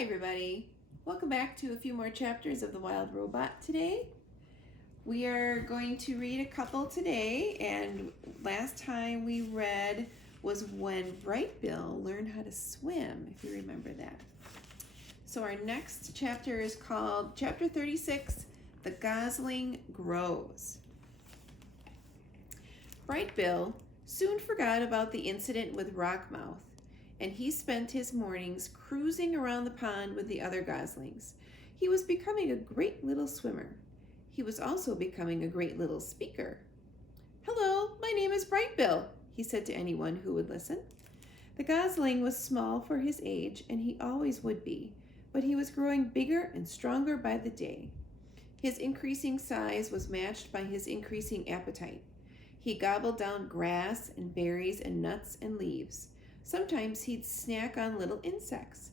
Hi everybody, welcome back to a few more chapters of The Wild Robot today. We are going to read a couple today, and last time we read was when Bright Bill learned how to swim, if you remember that. So our next chapter is called Chapter 36, The Gosling Grows. Bright Bill soon forgot about the incident with Rockmouth, and he spent his mornings cruising around the pond with the other goslings. He was becoming a great little swimmer. He was also becoming a great little speaker. "Hello, my name is Bright Bill," he said to anyone who would listen. The gosling was small for his age, and he always would be, but he was growing bigger and stronger by the day. His increasing size was matched by his increasing appetite. He gobbled down grass and berries and nuts and leaves. Sometimes he'd snack on little insects.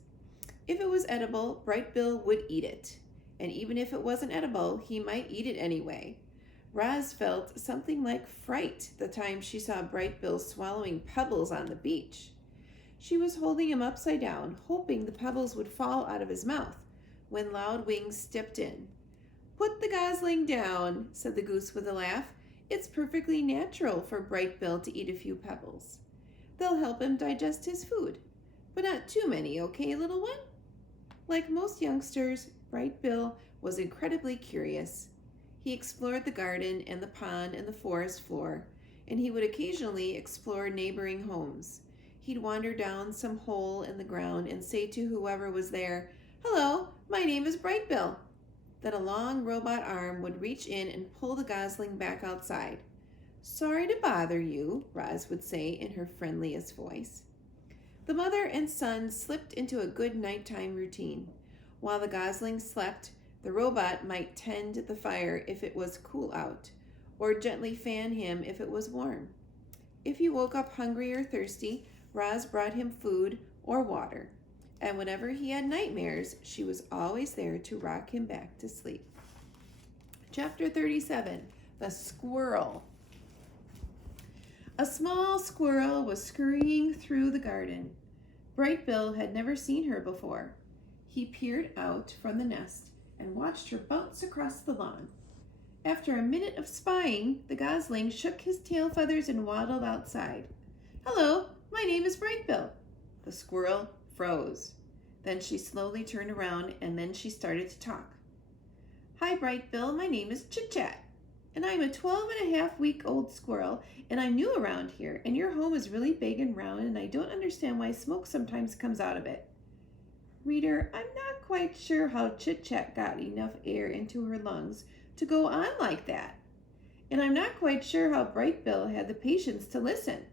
If it was edible, Bright Bill would eat it. And even if it wasn't edible, he might eat it anyway. Roz felt something like fright the time she saw Bright Bill swallowing pebbles on the beach. She was holding him upside down, hoping the pebbles would fall out of his mouth, when Loud Wings stepped in. "Put the gosling down," said the goose with a laugh. "It's perfectly natural for Bright Bill to eat a few pebbles. They'll help him digest his food. But not too many, okay, little one?" Like most youngsters, Bright Bill was incredibly curious. He explored the garden and the pond and the forest floor, and he would occasionally explore neighboring homes. He'd wander down some hole in the ground and say to whoever was there, "Hello, my name is Bright Bill." Then a long robot arm would reach in and pull the gosling back outside. "Sorry to bother you," Roz would say in her friendliest voice. The mother and son slipped into a good nighttime routine. While the gosling slept, the robot might tend the fire if it was cool out, or gently fan him if it was warm. If he woke up hungry or thirsty, Roz brought him food or water. And whenever he had nightmares, she was always there to rock him back to sleep. Chapter 37, The Squirrel. A small squirrel was scurrying through the garden. Bright Bill had never seen her before. He peered out from the nest and watched her bounce across the lawn. After a minute of spying, the gosling shook his tail feathers and waddled outside. "Hello, my name is Bright Bill." The squirrel froze. Then she slowly turned around, and then she started to talk. "Hi, Bright Bill, my name is Chit Chat, and I'm a 12-and-a-half-week-old squirrel, and I'm new around here, and your home is really big and round, and I don't understand why smoke sometimes comes out of it." Reader, I'm not quite sure how Chit Chat got enough air into her lungs to go on like that, and I'm not quite sure how Bright Bill had the patience to listen.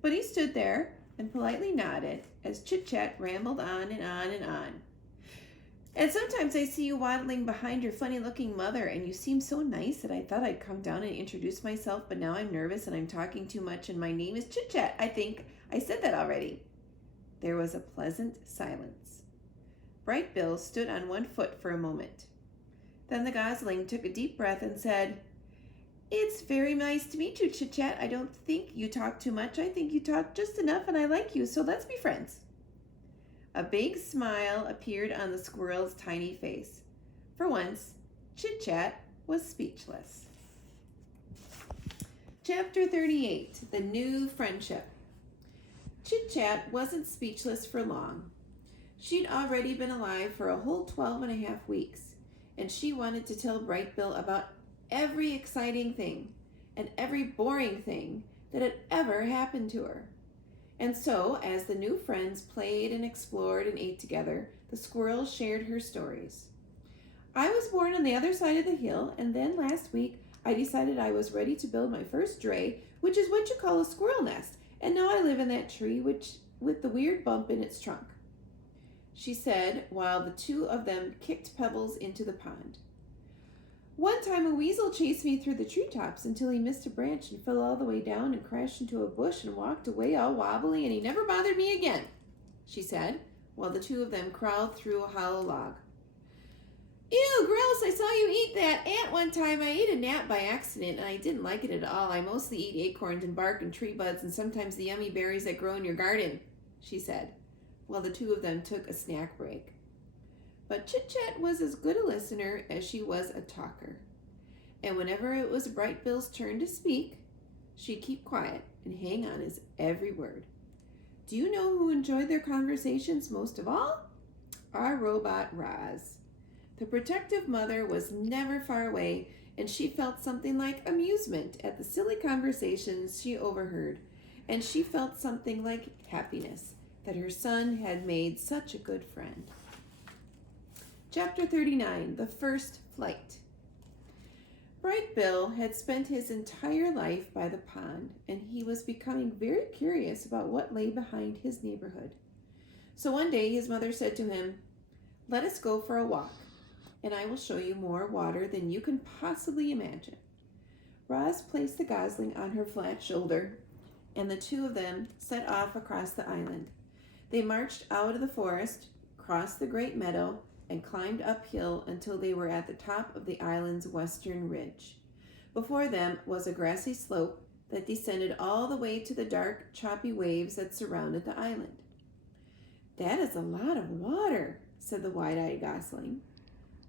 But he stood there and politely nodded as Chit Chat rambled on and on and on. "And sometimes I see you waddling behind your funny-looking mother, and you seem so nice that I thought I'd come down and introduce myself, but now I'm nervous and I'm talking too much, and my name is Chit Chat. I think I said that already." There was a pleasant silence. Bright Bill stood on one foot for a moment. Then the gosling took a deep breath and said, "It's very nice to meet you, Chit Chat. I don't think you talk too much. I think you talk just enough, and I like you, so let's be friends." A big smile appeared on the squirrel's tiny face. For once, Chit Chat was speechless. Chapter 38, The New Friendship. Chit Chat wasn't speechless for long. She'd already been alive for a whole 12-and-a-half weeks, and she wanted to tell Bright Bill about every exciting thing and every boring thing that had ever happened to her. And so, as the new friends played and explored and ate together, the squirrel shared her stories. "I was born on the other side of the hill, and then last week I decided I was ready to build my first dray, which is what you call a squirrel nest, and now I live in that tree with the weird bump in its trunk," she said while the two of them kicked pebbles into the pond. "One time a weasel chased me through the treetops until he missed a branch and fell all the way down and crashed into a bush and walked away all wobbly, and he never bothered me again," she said, while the two of them crawled through a hollow log. "Ew, gross, I saw you eat that ant one time. I ate a gnat by accident, and I didn't like it at all. I mostly eat acorns and bark and tree buds and sometimes the yummy berries that grow in your garden," she said. while the two of them took a snack break. But Chit-Chat was as good a listener as she was a talker. And whenever it was Bright Bill's turn to speak, she'd keep quiet and hang on his every word. Do you know who enjoyed their conversations most of all? Our robot Roz. The protective mother was never far away, and she felt something like amusement at the silly conversations she overheard, and she felt something like happiness that her son had made such a good friend. Chapter 39, The First Flight. Bright Bill had spent his entire life by the pond, and he was becoming very curious about what lay behind his neighborhood. So one day his mother said to him, "Let us go for a walk, and I will show you more water than you can possibly imagine." Roz placed the Gosling on her flat shoulder, and the two of them set off across the island. They marched out of the forest, crossed the great meadow, and climbed uphill until they were at the top of the island's western ridge. Before them was a grassy slope that descended all the way to the dark, choppy waves that surrounded the island. "That is a lot of water," said the wide-eyed Gosling.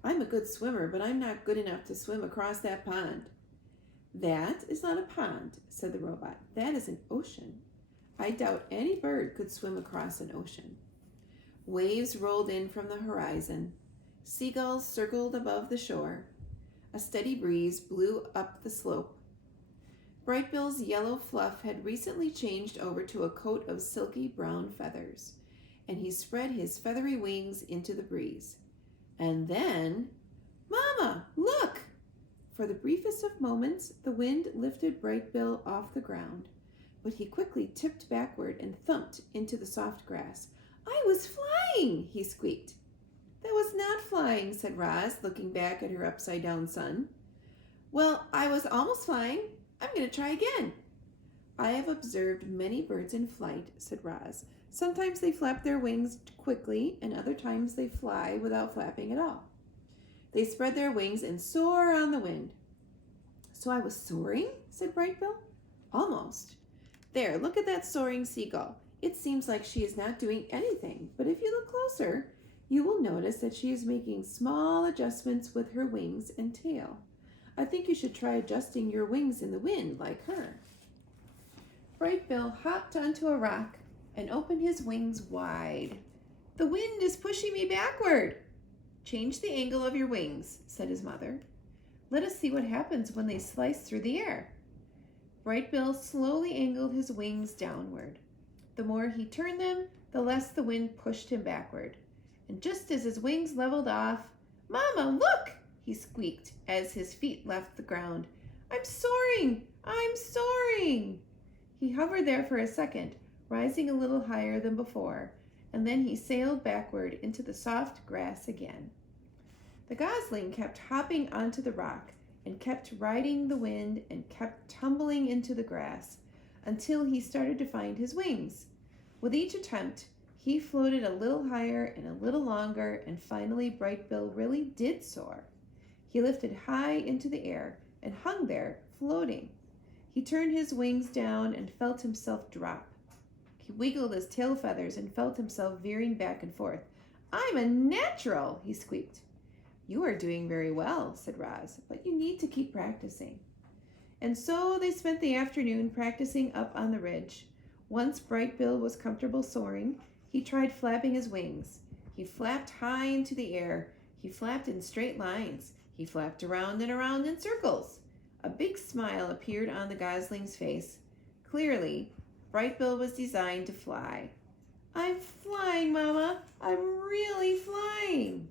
"I'm a good swimmer, but I'm not good enough to swim across that pond." "That is not a pond," said the robot. "That is an ocean. I doubt any bird could swim across an ocean." Waves rolled in from the horizon. Seagulls circled above the shore. A steady breeze blew up the slope. Bright Bill's yellow fluff had recently changed over to a coat of silky brown feathers, and he spread his feathery wings into the breeze. And then, "Mama, look!" For the briefest of moments, the wind lifted Bright Bill off the ground, but he quickly tipped backward and thumped into the soft grass. "I was flying!" he squeaked. "That was not flying," said Roz, looking back at her upside-down son. "Well, I was almost flying. I'm going to try again." "I have observed many birds in flight," said Roz. "Sometimes they flap their wings quickly, and other times they fly without flapping at all. They spread their wings and soar on the wind." "So I was soaring?" said Bright Bill. "Almost. There, look at that soaring seagull. It seems like she is not doing anything, but if you look closer, you will notice that she is making small adjustments with her wings and tail. I think you should try adjusting your wings in the wind like her." Bright Bill hopped onto a rock and opened his wings wide. "The wind is pushing me backward." "Change the angle of your wings," said his mother. "Let us see what happens when they slice through the air." Bright Bill slowly angled his wings downward. The more he turned them, the less the wind pushed him backward. And just as his wings leveled off, "Mama, look!" he squeaked as his feet left the ground. "I'm soaring! I'm soaring!" He hovered there for a second, rising a little higher than before, and then he sailed backward into the soft grass again. The Gosling kept hopping onto the rock and kept riding the wind and kept tumbling into the grass until he started to find his wings. With each attempt, he floated a little higher and a little longer, and finally Bright Bill really did soar. He lifted high into the air and hung there, floating. He turned his wings down and felt himself drop. He wiggled his tail feathers and felt himself veering back and forth. "I'm a natural," he squeaked. "You are doing very well," said Roz, "but you need to keep practicing." And so they spent the afternoon practicing up on the ridge. Once Bright Bill was comfortable soaring, he tried flapping his wings. He flapped high into the air. He flapped in straight lines. He flapped around and around in circles. A big smile appeared on the Gosling's face. Clearly, Bright Bill was designed to fly. "I'm flying, Mama. I'm really flying."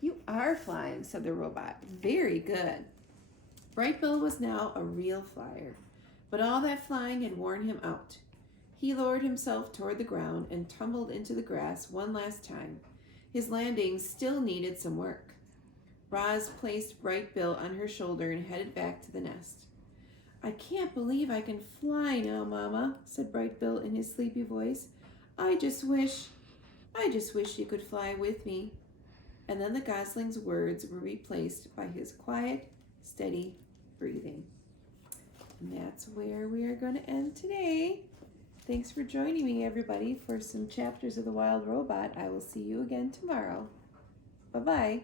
"You are flying," said the robot. "Very good." Bright Bill was now a real flyer, but all that flying had worn him out. He lowered himself toward the ground and tumbled into the grass one last time. His landing still needed some work. Roz placed Bright Bill on her shoulder and headed back to the nest. "I can't believe I can fly now, Mama," said Bright Bill in his sleepy voice. I just wish you could fly with me." And then the Gosling's words were replaced by his quiet, steady breathing. And that's where we are going to end today. Thanks for joining me, everybody, for some chapters of The Wild Robot. I will see you again tomorrow. Bye-bye.